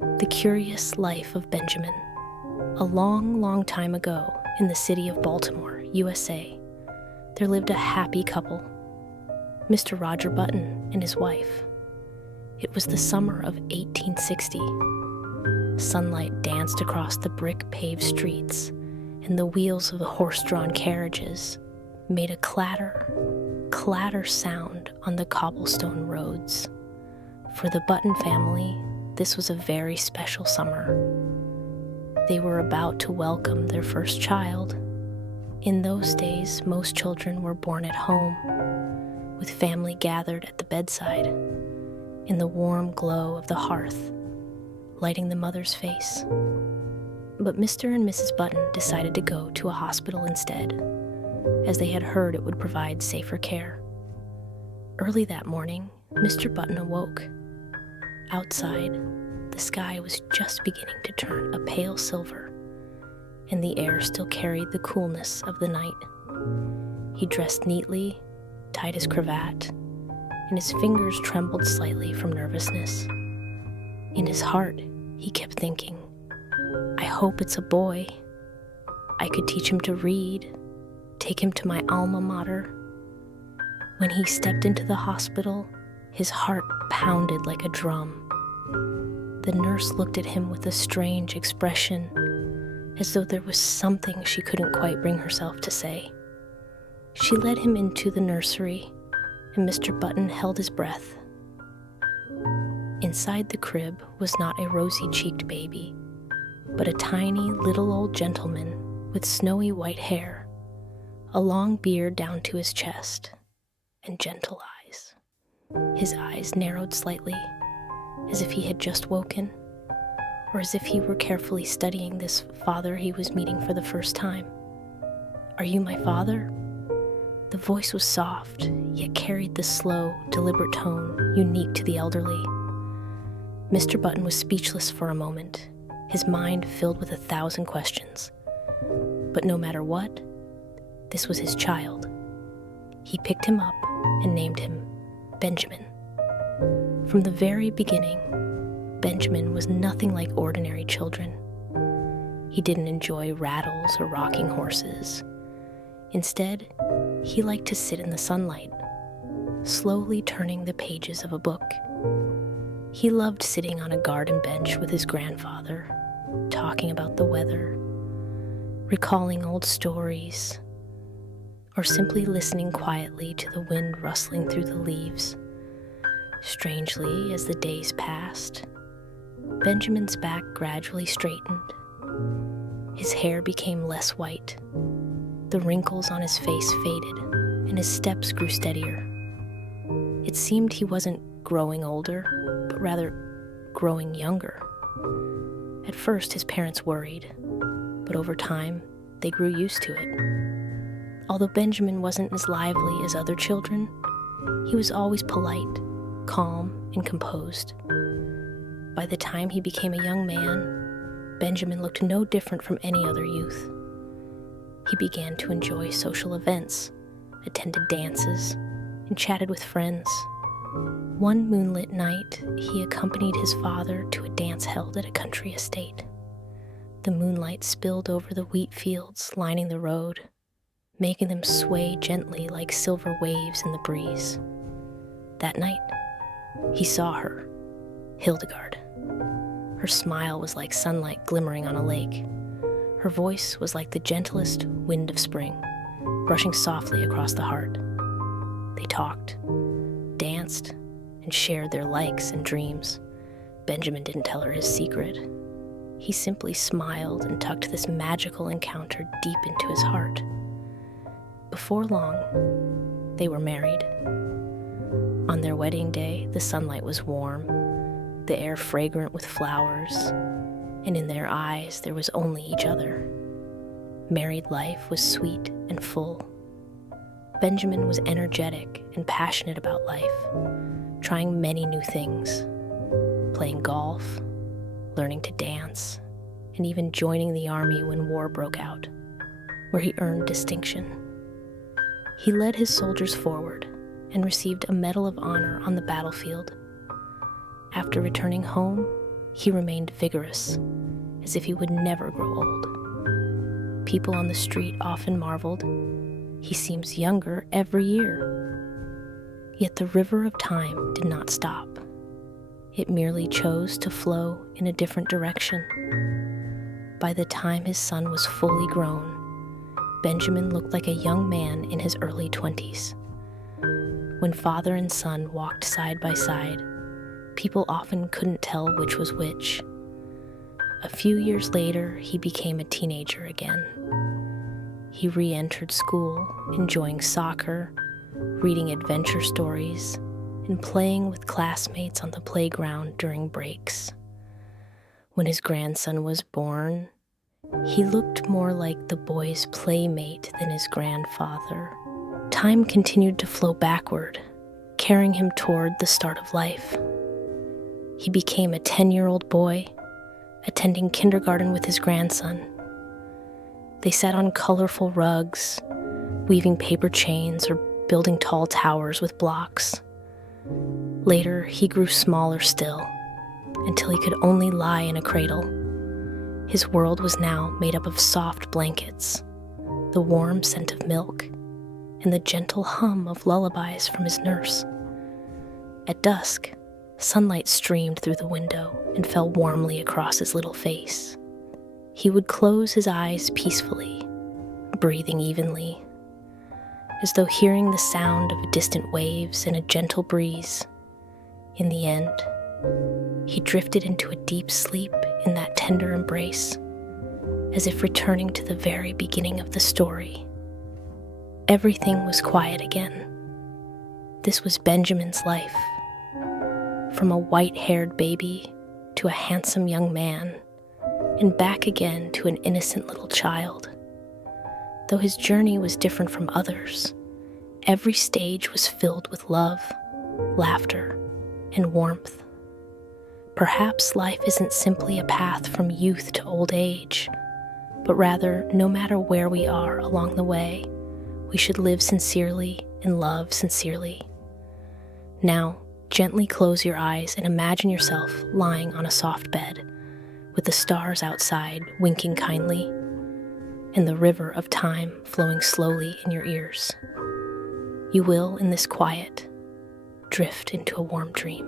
The Curious Life of Benjamin. A long, long time ago, in the city of Baltimore, USA, there lived a happy couple, Mr. Roger Button and his wife. It was the summer of 1860. Sunlight danced across the brick-paved streets, and the wheels of the horse-drawn carriages made a clatter sound on the cobblestone roads. For the Button family, this was a very special summer. They were about to welcome their first child. In those days, most children were born at home, with family gathered at the bedside, in the warm glow of the hearth, lighting the mother's face. But Mr. and Mrs. Button decided to go to a hospital instead, as they had heard it would provide safer care. Early that morning, Mr. Button awoke. Outside, the sky was just beginning to turn a pale silver, and the air still carried the coolness of the night. He dressed neatly, tied his cravat, and his fingers trembled slightly from nervousness. In his heart, he kept thinking, "I hope it's a boy. I could teach him to read, take him to my alma mater." When he stepped into the hospital, his heart pounded like a drum. The nurse looked at him with a strange expression, as though there was something she couldn't quite bring herself to say. She led him into the nursery, and Mr. Button held his breath. Inside the crib was not a rosy-cheeked baby, but a tiny little old gentleman with snowy white hair, a long beard down to his chest, and gentle eyes. His eyes narrowed slightly, as if he had just woken, or as if he were carefully studying this father he was meeting for the first time. "Are you my father?" The voice was soft, yet carried the slow, deliberate tone unique to the elderly. Mr. Button was speechless for a moment, his mind filled with 1,000 questions. But no matter what, this was his child. He picked him up and named him Benjamin. From the very beginning, Benjamin was nothing like ordinary children. He didn't enjoy rattles or rocking horses. Instead, he liked to sit in the sunlight, slowly turning the pages of a book. He loved sitting on a garden bench with his grandfather, talking about the weather, recalling old stories, or simply listening quietly to the wind rustling through the leaves. Strangely, as the days passed, Benjamin's back gradually straightened. His hair became less white. The wrinkles on his face faded, and his steps grew steadier. It seemed he wasn't growing older, but rather growing younger. At first, his parents worried, but over time, they grew used to it. Although Benjamin wasn't as lively as other children, he was always polite, calm, and composed. By the time he became a young man, Benjamin looked no different from any other youth. He began to enjoy social events, attended dances, and chatted with friends. One moonlit night, he accompanied his father to a dance held at a country estate. The moonlight spilled over the wheat fields lining the road, making them sway gently like silver waves in the breeze. That night, he saw her, Hildegard. Her smile was like sunlight glimmering on a lake. Her voice was like the gentlest wind of spring, brushing softly across the heart. They talked, danced, and shared their likes and dreams. Benjamin didn't tell her his secret. He simply smiled and tucked this magical encounter deep into his heart. Before long, they were married. On their wedding day, the sunlight was warm, the air fragrant with flowers, and in their eyes there was only each other. Married life was sweet and full. Benjamin was energetic and passionate about life, trying many new things, playing golf, learning to dance, and even joining the army when war broke out, where he earned distinction. He led his soldiers forward and received a Medal of Honor on the battlefield. After returning home, he remained vigorous, as if he would never grow old. People on the street often marveled, "He seems younger every year." Yet the river of time did not stop. It merely chose to flow in a different direction. By the time his son was fully grown, Benjamin looked like a young man in his early 20s. When father and son walked side by side, people often couldn't tell which was which. A few years later, he became a teenager again. He re-entered school, enjoying soccer, reading adventure stories, and playing with classmates on the playground during breaks. When his grandson was born, he looked more like the boy's playmate than his grandfather. Time continued to flow backward, carrying him toward the start of life. He became a 10-year-old boy, attending kindergarten with his grandson. They sat on colorful rugs, weaving paper chains or building tall towers with blocks. Later, he grew smaller still, until he could only lie in a cradle. His world was now made up of soft blankets, the warm scent of milk, and the gentle hum of lullabies from his nurse. At dusk, sunlight streamed through the window and fell warmly across his little face. He would close his eyes peacefully, breathing evenly, as though hearing the sound of distant waves and a gentle breeze. In the end, he drifted into a deep sleep in that tender embrace, as if returning to the very beginning of the story. Everything was quiet again. This was Benjamin's life. From a white-haired baby to a handsome young man, and back again to an innocent little child. Though his journey was different from others, every stage was filled with love, laughter, and warmth. Perhaps life isn't simply a path from youth to old age, but rather, no matter where we are along the way, we should live sincerely and love sincerely. Now, gently close your eyes and imagine yourself lying on a soft bed, with the stars outside winking kindly, and the river of time flowing slowly in your ears. You will, in this quiet, drift into a warm dream.